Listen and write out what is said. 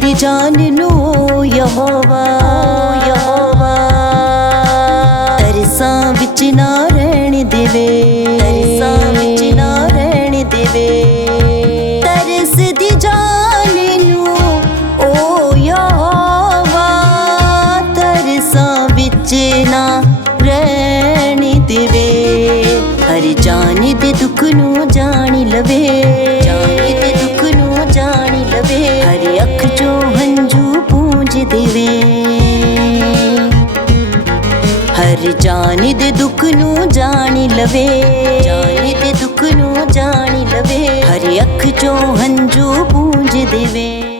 दी जान नू यहोवा तरसां विच ना रहण देवे, तरसां विच ना रहण देवे। तरस दी जान नू ओ यहोवा तरसां विच ना रहण देवे। हर जान दे दुख नू जान लवे, जान दे दुख नू जान लवे। हर अख चो हंजू पूंज देवे, हर जान दे दुख नू जान लवे, जान दे दुख नू जान लवे। हर अख चो हंजू पूंज देवे।